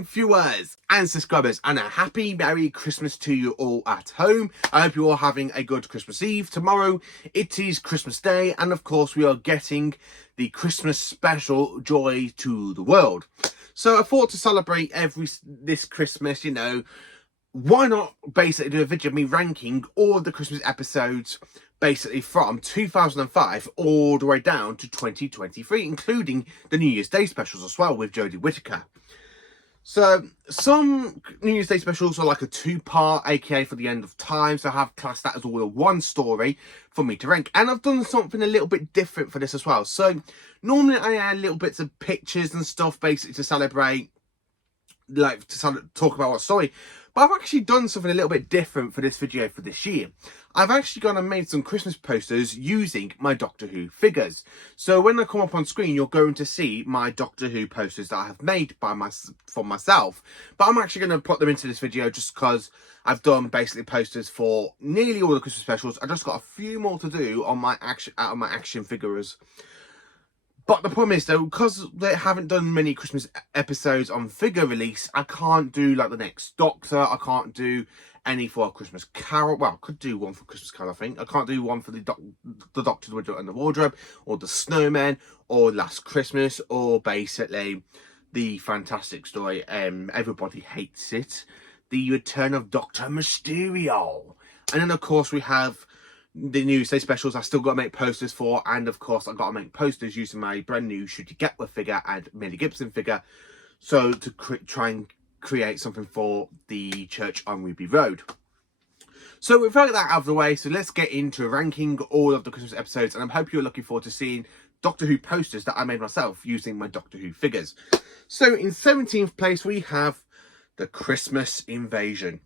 morning, viewers and subscribers, and a happy Merry Christmas to you all at home. I hope you're all having a good Christmas Eve. Tomorrow it is Christmas Day, and of course we are getting the Christmas special Joy to the World. So I thought to celebrate this Christmas, you know, why not basically do a video of me ranking all of the Christmas episodes basically from 2005 all the way down to 2023, including the New Year's Day specials as well with Jodie Whittaker. So some New Year's Day specials are like a two-part, aka for the end of time, so I have classed that as all in one story for me to rank. And I've done something a little bit different for this as well. So normally I add little bits of pictures and stuff basically to celebrate, like to talk about what story. But I've actually done something a little bit different for this video for this year. I've actually gone and made some Christmas posters using my Doctor Who figures. So when I come up on screen, you're going to see my Doctor Who posters that I have made for myself. But I'm actually going to put them into this video just because I've done basically posters for nearly all the Christmas specials. I just got a few more to do on my action figures. But the problem is, though, because they haven't done many Christmas episodes on figure release, I can't do, like, the next Doctor. I can't do any for a Christmas Carol. Well, I could do one for Christmas Carol, I think. I can't do one for the Doctor, the Widow and the Wardrobe, or the Snowman, or Last Christmas, or basically the fantastic story, Everybody Hates It, The Return of Dr Mysterio. And then, of course, we have the New Year's Day specials I still got to make posters for, and of course I've got to make posters using my brand new Should You Get With figure and Millie Gibson figure, so to try and create something for the church on Ruby Road. So we've got that out of the way, so let's get into ranking all of the Christmas episodes, and I hope you're looking forward to seeing Doctor Who posters that I made myself using my Doctor Who figures. So in 17th place we have the Christmas Invasion.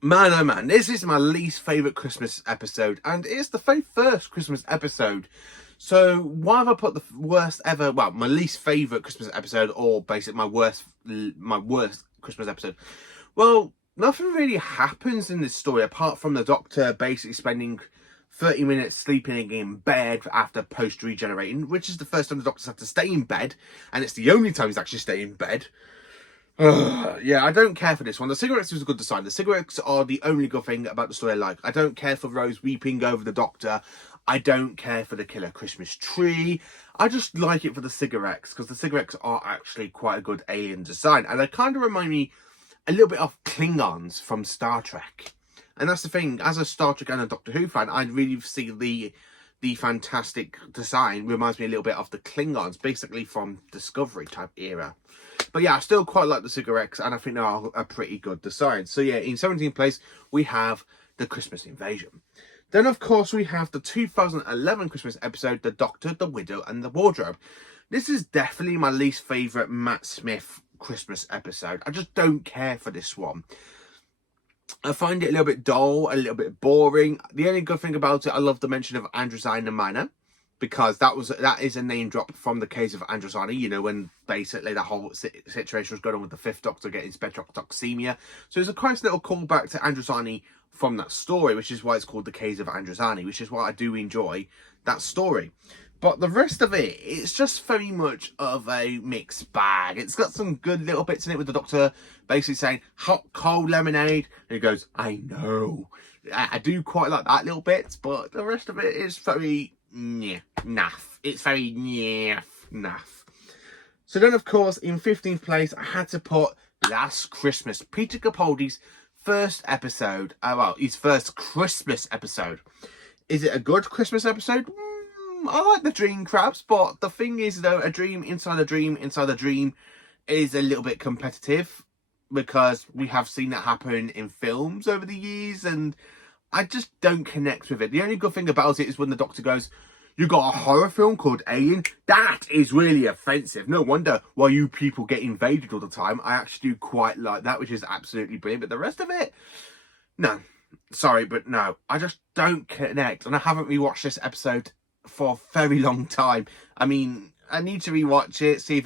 Man, oh man, this is my least favourite Christmas episode, and it's the very first Christmas episode. So why have I put the worst ever, well, my least favourite Christmas episode, or basically my worst Christmas episode? Well, nothing really happens in this story apart from the Doctor basically spending 30 minutes sleeping in bed after post-regenerating, which is the first time the Doctor's had to stay in bed, and it's the only time he's actually staying in bed. Yeah, I don't care for this one. The cigarettes was a good design. The cigarettes are the only good thing about the story I like. I don't care for Rose weeping over the Doctor. I don't care for the killer Christmas tree. I just like it for the cigarettes, because the cigarettes are actually quite a good alien design. And they kind of remind me a little bit of Klingons from Star Trek. And that's the thing, as a Star Trek and a Doctor Who fan, I really see the fantastic design reminds me a little bit of the Klingons, basically from Discovery type era. But yeah, I still quite like the cigarettes, and I think they are a pretty good design. So yeah, in 17th place, we have the Christmas Invasion. Then, of course, we have the 2011 Christmas episode, The Doctor, the Widow and the Wardrobe. This is definitely my least favourite Matt Smith Christmas episode. I just don't care for this one. I find it a little bit dull, a little bit boring. The only good thing about it, I love the mention of Androzani Manor, because that is a name drop from the case of Androzani, you know, when basically the whole situation was going on with the fifth Doctor getting spectrotoxemia. So it's a quite little callback to Androzani from that story, which is why it's called the case of Androzani, which is why I do enjoy that story. But the rest of it, it's just very much of a mixed bag. It's got some good little bits in it with the Doctor basically saying, hot, cold lemonade. And he goes, I know. I do quite like that little bit, but the rest of it is very naff. It's very naff. So then, of course, in 15th place, I had to put Last Christmas, Peter Capaldi's first episode. Well, his first Christmas episode. Is it a good Christmas episode? I like the dream crabs, but the thing is, though, a dream inside a dream inside a dream is a little bit competitive, because we have seen that happen in films over the years, and I just don't connect with it. The only good thing about it is when the Doctor goes, you got a horror film called Alien? That is really offensive. No wonder why you people get invaded all the time. I actually do quite like that, which is absolutely brilliant. But the rest of it, no. Sorry, but no. I just don't connect. And I haven't rewatched this episode for a very long time. I mean, I need to rewatch it, see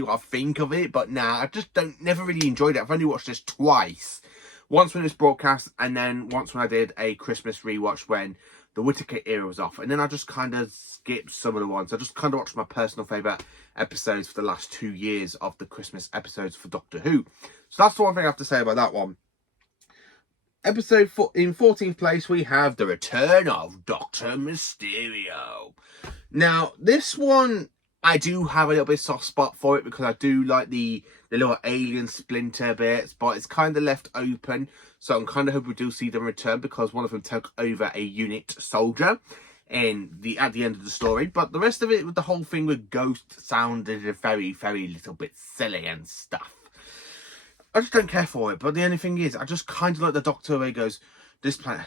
what I think of it. But nah, I just never really enjoyed it. I've only watched this twice. Once when it was broadcast, and then once when I did a Christmas rewatch when the Whittaker era was off. And then I just kind of skipped some of the ones. I just kind of watched my personal favourite episodes for the last 2 years of the Christmas episodes for Doctor Who. So that's the one thing I have to say about that one. Episode 4, in 14th place, we have the return of Dr Mysterio. Now, this one, I do have a little bit of soft spot for it because I do like the little alien splinter bits, but it's kind of left open. So I'm kind of hoping we do see them return because one of them took over a unit soldier at the end of the story. But the rest of it, with the whole thing with Ghost, sounded a very, very little bit silly and stuff. I just don't care for it. But the only thing is, I just kind of like the Doctor where he goes, this planet,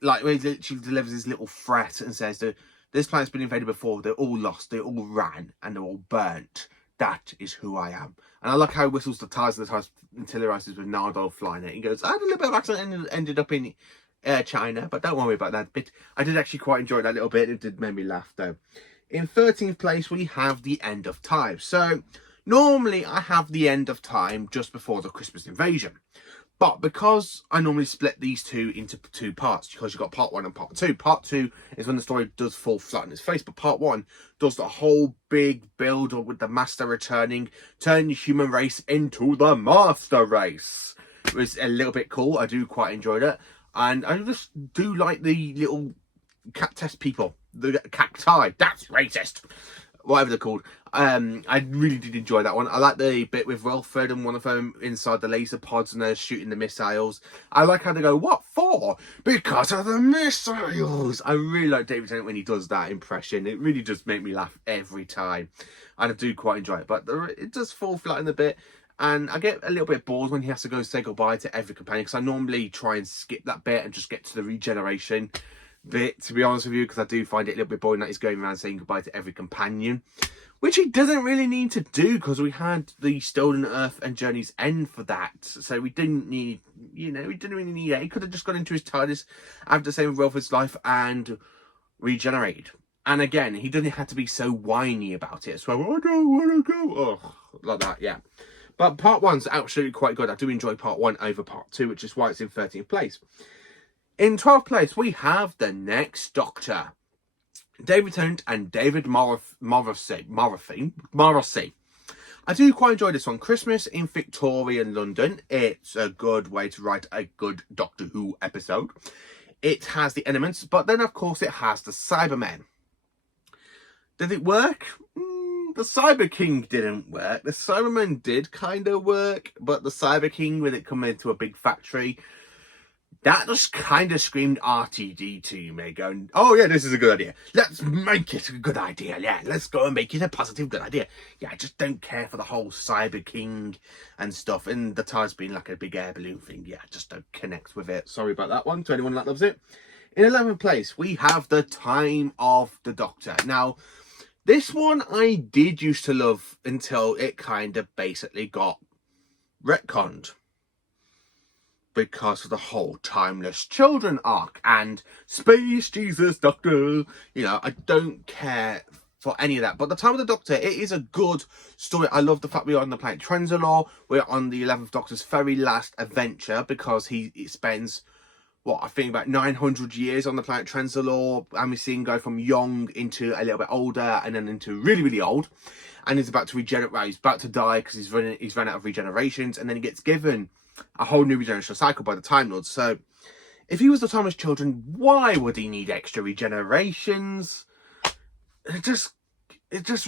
like where he literally delivers his little threat and says that this planet's been invaded before, they're all lost, they all ran, and they're all burnt. That is who I am. And I like how he whistles the tires of the tires until he rises with Nardo flying it. He goes, I had a little bit of accident and ended up in China, but don't worry about that bit. I did actually quite enjoy that little bit. It did make me laugh though. In 13th place, we have the end of time. So normally I have the end of time just before the Christmas invasion. But because I normally split these two into 2 parts, because you've got part 1 and part 2. Part 2 is when the story does fall flat on its face, but part 1 does the whole big build-up with the Master returning, turning the human race into the Master race. It was a little bit cool. I do quite enjoy it. And I just do like the little cactus people, the cacti. That's racist. Whatever they're called. I really did enjoy that one. I like the bit with Wilfred and one of them inside the laser pods and they're shooting the missiles. I like how they go, what for? Because of the missiles. I really like David Tennant when he does that impression. It really does make me laugh every time. And I do quite enjoy it. But it does fall flat in a bit. And I get a little bit bored when he has to go say goodbye to every companion. Because I normally try and skip that bit and just get to the regeneration bit, to be honest with you, because I do find it a little bit boring that he's going around saying goodbye to every companion, which he doesn't really need to do because we had the Stolen Earth and Journey's End for that. So we didn't need, we didn't really need it. He could have just gone into his TARDIS after saving Wilfred's life and regenerated. And again, he didn't have to be so whiny about it. So I don't want to go, like that, yeah. But part 1's absolutely quite good. I do enjoy part 1 over part 2, which is why it's in 13th place. In 12th place, we have the next Doctor, David Tennant and David Morrissey. I do quite enjoy this one. Christmas in Victorian London. It's a good way to write a good Doctor Who episode. It has the elements, but then of course it has the Cybermen. Did it work? The Cyber King didn't work. The Cybermen did kind of work, but the Cyber King, with it coming into a big factory, that just kind of screamed RTD to me, going, oh yeah, this is a good idea. Let's make it a good idea. Yeah, let's go and make it a positive good idea. Yeah, I just don't care for the whole Cyber King and stuff. And the TARDIS being like a big air balloon thing. Yeah, I just don't connect with it. Sorry about that one, to anyone that loves it. In 11th place, we have the Time of the Doctor. Now, this one I did used to love until it kind of basically got retconned, because of the whole Timeless Children arc and Space Jesus Doctor. I don't care for any of that. But the Time of the Doctor, it is a good story. I love the fact we're on the planet Trenzalore. We're on the 11th Doctor's very last adventure because he spends, I think about 900 years on the planet Trenzalore. And we see him go from young into a little bit older and then into really, really old. And he's about to regenerate. Well, he's about to die because he's run out of regenerations. And then he gets given a whole new regeneration cycle by the Time Lords. So if he was the Timeless Children, why would he need extra regenerations? It just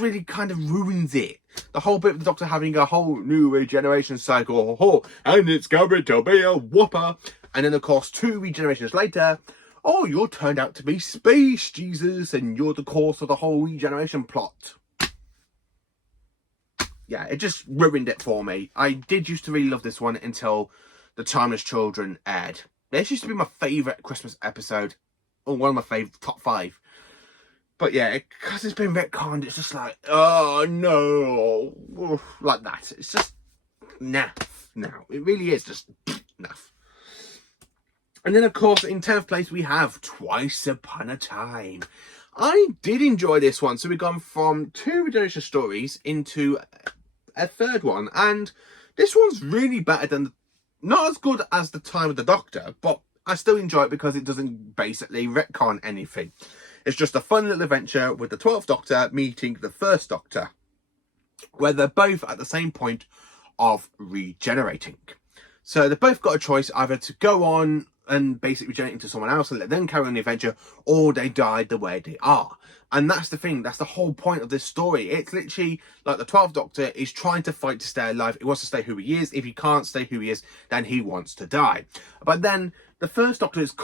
really kind of ruins it. The whole bit of the Doctor having a whole new regeneration cycle, and it's going to be a whopper. And then of course 2 regenerations later, you're turned out to be Space Jesus and you're the cause of the whole regeneration plot. Yeah, it just ruined it for me. I did used to really love this one until the Timeless Children aired. This used to be my favourite Christmas episode, or one of my favourite top 5. But yeah, because it's been retconned, it's just like, oh no, like that. It's just naff now. It really is just naff. And then of course in 10th place we have Twice Upon a Time. I did enjoy this one. So we've gone from 2 regeneration stories into a 3rd one. And this one's really better than, not as good as the Time of the Doctor, but I still enjoy it because it doesn't basically retcon anything. It's just a fun little adventure with the 12th Doctor meeting the First Doctor, where they're both at the same point of regenerating. So they've both got a choice, either to go on and basically regenerate into someone else and let them carry on the adventure, or they died the way they are. And that's the thing, that's the whole point of this story. It's literally like the 12th Doctor is trying to fight to stay alive. He wants to stay who he is. If he can't stay who he is, then he wants to die. But then the First Doctor is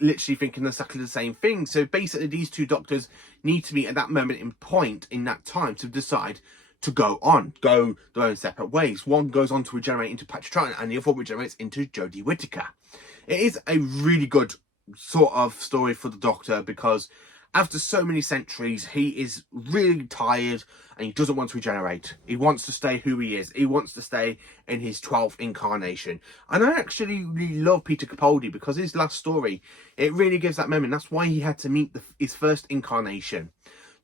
literally thinking exactly the same thing. So basically these two Doctors need to meet at that moment in point in that time to decide to go their own separate ways. One goes on to regenerate into Patrick Troughton, and the other one regenerates into Jodie Whittaker. It is a really good sort of story for the Doctor, because after so many centuries, he is really tired and he doesn't want to regenerate. He wants to stay who he is. He wants to stay in his 12th incarnation. And I actually really love Peter Capaldi, because his last story, it really gives that moment. That's why he had to meet his first incarnation,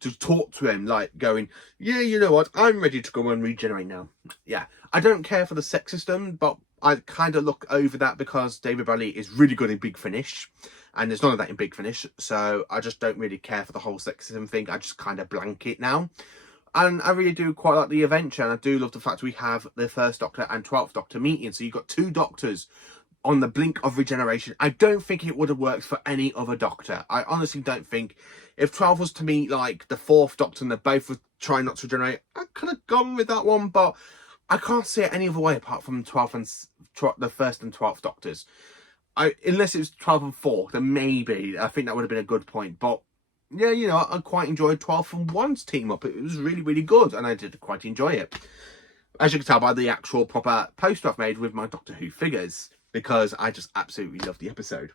to talk to him, like going, yeah, you know what, I'm ready to go and regenerate now. Yeah, I don't care for the sex system, but I kind of look over that because David Bradley is really good in Big Finish, and there's none of that in Big Finish, so I just don't really care for the whole sex system thing. I just kind of blank it now. And I really do quite like the adventure, and I do love the fact we have the First Doctor and 12th Doctor meeting, so you've got two Doctors on the blink of regeneration. I don't think it would have worked for any other Doctor. I honestly don't think. If 12 was to meet like the 4th Doctor and they both were trying not to regenerate, I could have gone with that one, but I can't see it any other way apart from the 1st and 12th Doctors. Unless it was 12 and 4, then maybe I think that would have been a good point. But yeah, you know, I quite enjoyed 12 and 1's team up. It was really, really good, and I did quite enjoy it. As you can tell by the actual proper poster I've made with my Doctor Who figures, because I just absolutely love the episode.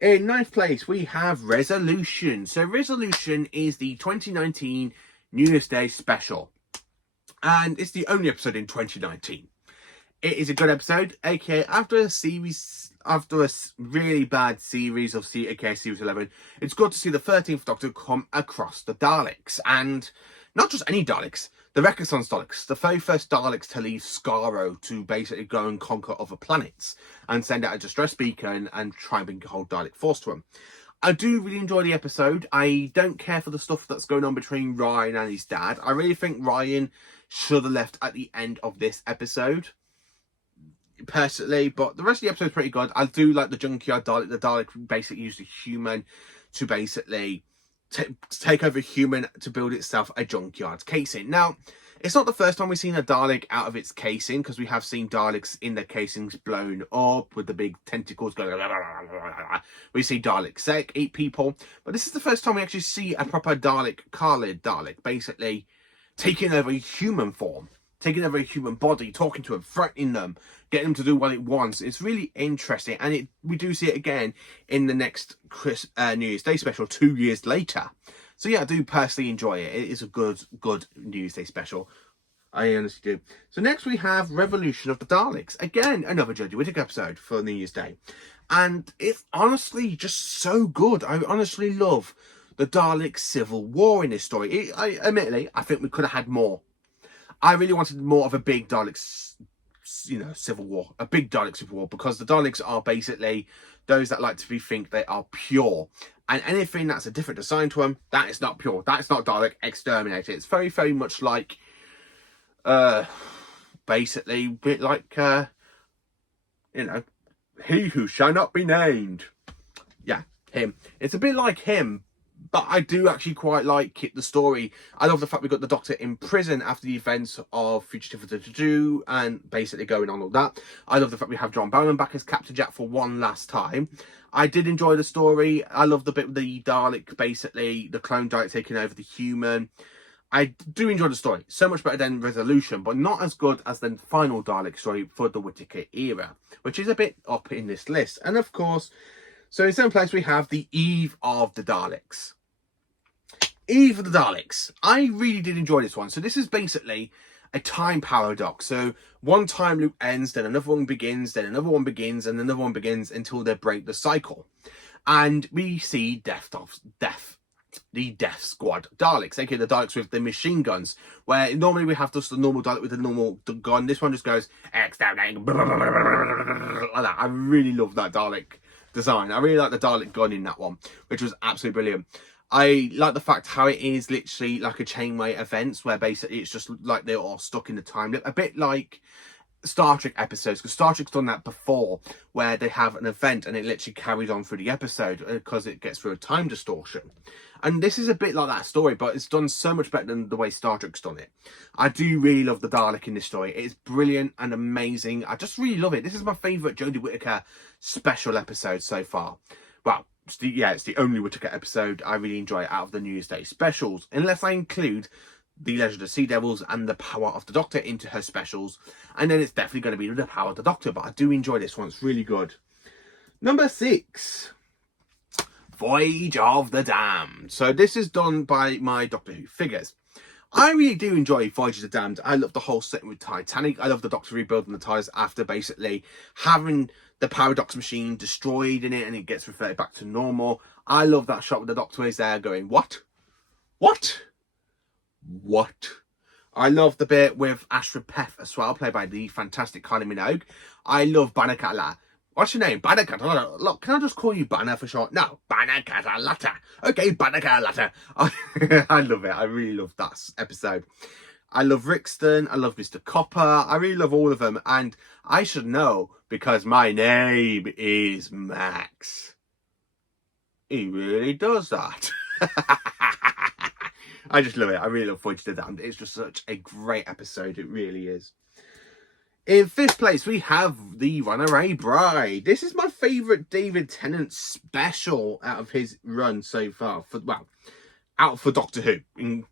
In 9th place, we have Resolution. So Resolution is the 2019 New Year's Day special, and it's the only episode in 2019. It is a good episode, aka after a really bad series of aka Series 11, it's good to see the 13th Doctor come across the Daleks, and not just any Daleks, the Renaissance Daleks, the very first Daleks to leave Skaro to basically go and conquer other planets and send out a distress beacon and try and bring a whole Dalek force to them. I do really enjoy the episode. I don't care for the stuff that's going on between Ryan and his dad. I really think Ryan should have left at the end of this episode, personally, but the rest of the episode is pretty good. I do like the Junkyard Dalek. The Dalek basically used a human to basically take over a human to build itself a junkyard casing. Now, it's not the first time we've seen a Dalek out of its casing, because we have seen Daleks in their casings blown up with the big tentacles going. We see Daleks eat people, but this is the first time we actually see a proper Dalek, Khalid Dalek, basically taking over human form, taking over a human body, talking to them, threatening them, getting them to do what it wants. It's really interesting, and we do see it again in the next New Year's Day special 2 years later. So yeah, I do personally enjoy it. It is a good New Year's Day special. I honestly do. So next we have Revolution of the Daleks. Again, another Jodie Whittaker episode for New Year's Day. And it's honestly just so good. I honestly love the Dalek Civil War in this story. Admittedly, I think we could have had more. I really wanted more of a big Dalek, civil war. A big Dalek civil war, because the Daleks are basically those that like to think they are pure. And anything that's a different design to them, that is not pure. That is not Dalek. Exterminate it. It's very, very much like, basically, a bit like, he who shall not be named. Yeah, him. It's a bit like him. But I do actually quite like the story. I love the fact we got the Doctor in prison after the events of Fugitive for the Jew and basically going on all that. I love the fact we have John Barrowman back as Captain Jack for one last time. I did enjoy the story. I love the bit with the Dalek, basically, the clone Dalek taking over the human. I do enjoy the story. So much better than Resolution, but not as good as the final Dalek story for the Whittaker era, which is a bit up in this list. And of course, so in second place we have the Eve of the Daleks. Eve of the Daleks. I really did enjoy this one. So this is basically a time paradox. So one time loop ends, then another one begins, then another one begins, and another one begins until they break the cycle. And we see the Death Squad Daleks, aka the Daleks with the machine guns, where normally we have just the normal Dalek with the normal gun. This one just goes exterminate like that. I really love that Dalek design. I really like the Dalek gun in that one, which was absolutely brilliant. I like the fact how it is literally like a chainway events where basically it's just like they're all stuck in the time loop, a bit like Star Trek episodes, because Star Trek's done that before, where they have an event and it literally carries on through the episode because it gets through a time distortion. And this is a bit like that story, but it's done so much better than the way Star Trek's done it. I do really love the Dalek in this story. It's brilliant and amazing. I just really love it. This is my favourite Jodie Whittaker special episode so far. Well, it's the only Whittaker episode I really enjoy out of the New Year's Day specials, unless I include The Legend of Sea Devils and The Power of the Doctor into her specials, and then it's definitely going to be The Power of the Doctor, but I do enjoy this one. It's really good. Number 6, Voyage of the Damned. So this is done by my Doctor Who figures. I really do enjoy Voyage of the Damned. I love the whole setting with Titanic. I love the Doctor rebuilding the TARDIS after basically having the paradox machine destroyed in it and it gets reverted back to normal. I love that shot with the Doctor is there going, what? What? What? I love the bit with Ashford Peth as well, played by the fantastic Kylie Minogue. I love Banakala. What's your name? Banakata. Look, can I just call you Banner for short? No, Banakata Latta. Okay, Banakata Latta. I love it. I really love that episode. I love Rixton. I love Mr. Copper. I really love all of them. And I should know because my name is Max. He really does that. I just love it. I really love Voyage to the Damned. It's just such a great episode. It really is. In 5th place, we have The Runaway Bride. This is my favourite David Tennant special out of his run so far. Out for Doctor Who.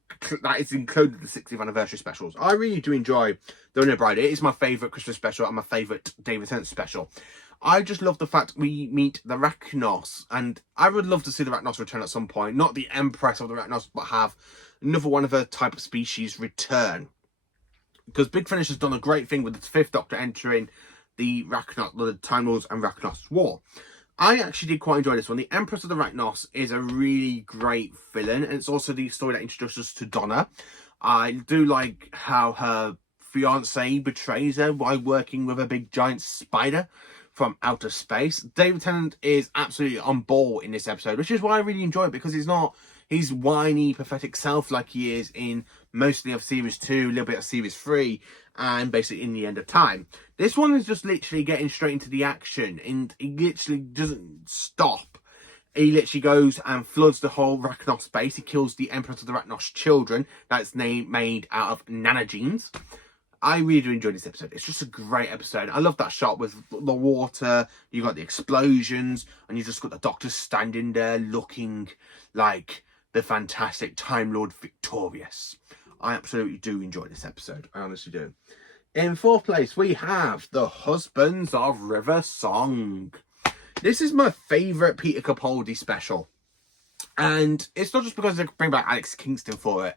That is included the 60th anniversary specials. I really do enjoy The Runaway Bride. It is my favourite Christmas special and my favourite David Tennant special. I just love the fact we meet the Rachnos, and I would love to see the Rachnos return at some point. Not the Empress of the Rachnos, but have another one of her type of species return. Because Big Finish has done a great thing with the 5th Doctor entering the Rachnos, the Time Lords and Rachnos War. I actually did quite enjoy this one. The Empress of the Rachnos is a really great villain, and it's also the story that introduces us to Donna. I do like how her fiancé betrays her while working with a big giant spider from outer space. David Tennant is absolutely on board in this episode, which is why I really enjoy it, because he's not his whiny, pathetic self like he is in mostly of Series 2, a little bit of Series 3, and basically in The End of Time. This one is just literally getting straight into the action, and he literally doesn't stop. He literally goes and floods the whole Rachnos base. He kills the Empress of the Rachnos children. That's made out of nanogenes. I really do enjoy this episode. It's just a great episode. I love that shot with the water. You got the explosions, and you just got the Doctor standing there looking like the fantastic Time Lord victorious. I absolutely do enjoy this episode. I honestly do. In 4th place, we have The Husbands of River Song. This is my favourite Peter Capaldi special. And it's not just because they bring back Alex Kingston for it.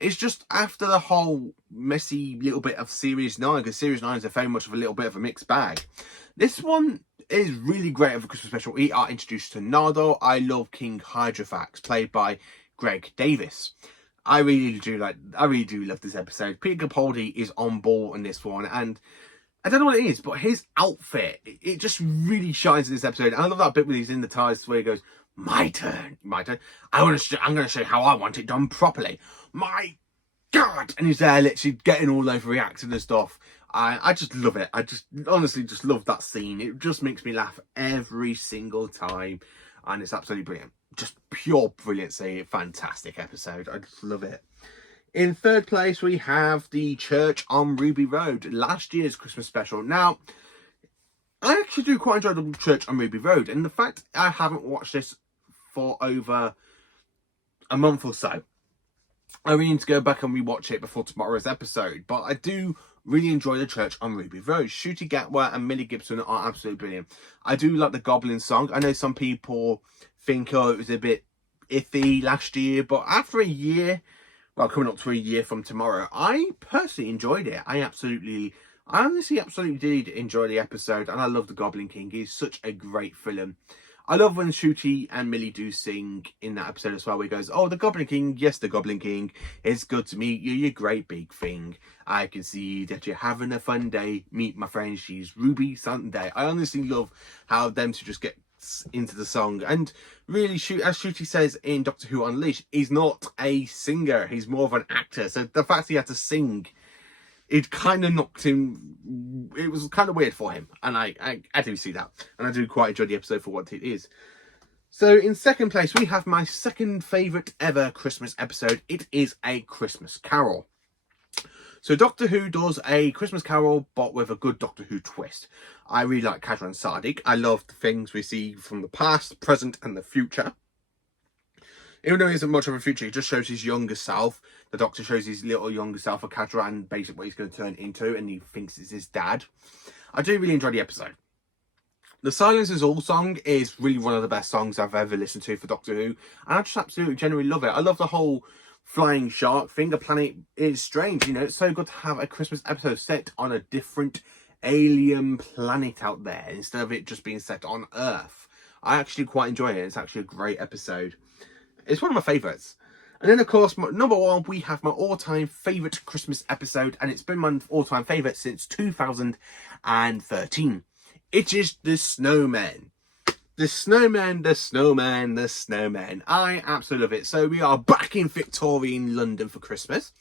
It's just after the whole messy little bit of Series 9, because Series 9 is very much of a little bit of a mixed bag. This one is really great of a Christmas special. We are introduced to Nardo. I love King Hydrofax, played by Greg Davis. I really do love this episode. Peter Capaldi is on board in this one, and I don't know what it is, but his outfit, it just really shines in this episode. And I love that bit when he's in the TARDIS where he goes, my turn. I'm going to show you how I want it done properly. My God. And he's there literally getting all over reacting and stuff. I just love it. I just honestly just love that scene. It just makes me laugh every single time. And it's absolutely brilliant. Just pure brilliancy. Fantastic episode. I just love it. In 3rd place, we have The Church on Ruby Road, last year's Christmas special. Now, I actually do quite enjoy The Church on Ruby Road. And the fact I haven't watched this for over a month or so, I really need to go back and rewatch it before tomorrow's episode. But I do really enjoy The Church on Ruby Road. Shooty Gatwa and Millie Gibson are absolutely brilliant. I do like the Goblin song. I know some people think, it was a bit iffy last year. But after a year, well, coming up to a year from tomorrow, I personally enjoyed it. I honestly absolutely did enjoy the episode. And I love the Goblin King. He's such a great villain. I love when Shooty and Millie do sing in that episode as well, where he goes, oh, the Goblin King, yes, the Goblin King. It's good to meet you, you great big thing. I can see that you're having a fun day. Meet my friend, she's Ruby Sunday. I honestly love how them to just get acts into the song. And really, as Shooty says in Doctor Who Unleashed, he's not a singer, he's more of an actor. So the fact he had to sing, it kind of knocked him, it was kind of weird for him. And I do see that. And I do quite enjoy the episode for what it is. So in second place, we have my second favourite ever Christmas episode. It is A Christmas Carol. So Doctor Who does A Christmas Carol, but with a good Doctor Who twist. I really like Cadran Sardic. I love the things we see from the past, present and the future. Even though he isn't much of a future, he just shows his younger self. The Doctor shows his little younger self of Cadran, basically what he's going to turn into, and he thinks it's his dad. I do really enjoy the episode. The Silence Is All song is really one of the best songs I've ever listened to for Doctor Who. And I just absolutely genuinely love it. I love the whole flying shark thing. The planet is strange, you know. It's so good to have a Christmas episode set on a different alien planet out there instead of it just being set on Earth. I actually quite enjoy it. It's actually a great episode. It's one of my favourites. And then, of course, number one, we have my all-time favourite Christmas episode. And it's been my all-time favourite since 2013. It is The Snowman. The Snowman, the Snowman, the Snowman. I absolutely love it. So we are back in Victorian London for Christmas.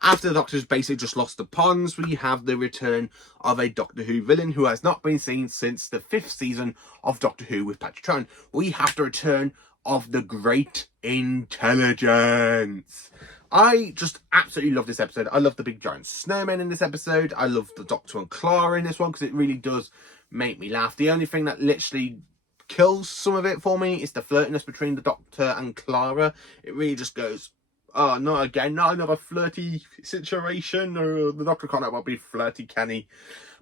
After the Doctor's basically just lost the ponds, we have the return of a Doctor Who villain who has not been seen since the 5th season of Doctor Who with Patrick Troughton. We have the return of the Great Intelligence. I just absolutely love this episode. I love the big giant snowman in this episode. I love the Doctor and Clara in this one because it really does make me laugh. The only thing that literally kills some of it for me is the flirtiness between the Doctor and Clara. It really just goes, oh, not again, not another flirty situation. Or the Doctor can't help but be flirty, can he?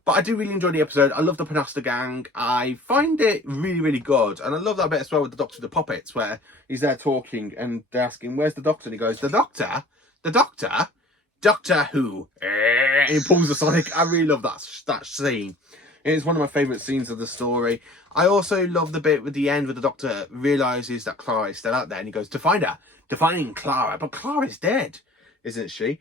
But I do really enjoy the episode. I love the Panasta gang. I find it really, really good. And I love that bit as well with the Doctor the Puppets, where he's there talking and they're asking, where's the Doctor? And he goes, the Doctor? The Doctor? Doctor Who? And he pulls the Sonic. I really love that scene. It's one of my favourite scenes of the story. I also love the bit with the end where the Doctor realises that Clara is still out there and he goes, to find her, to finding Clara. But Clara's dead, isn't she?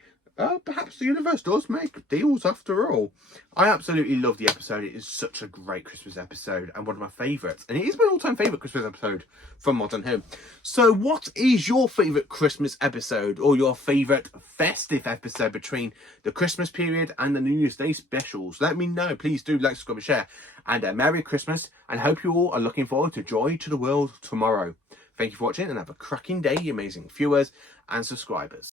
Perhaps the universe does make deals after all. I absolutely love the episode. It is such a great Christmas episode and one of my favourites. And it is my all-time favourite Christmas episode from Modern Who. So what is your favourite Christmas episode or your favourite festive episode between the Christmas period and the New Year's Day specials? Let me know. Please do like, subscribe and share. And Merry Christmas, and hope you all are looking forward to Joy to the World tomorrow. Thank you for watching and have a cracking day, you amazing viewers and subscribers.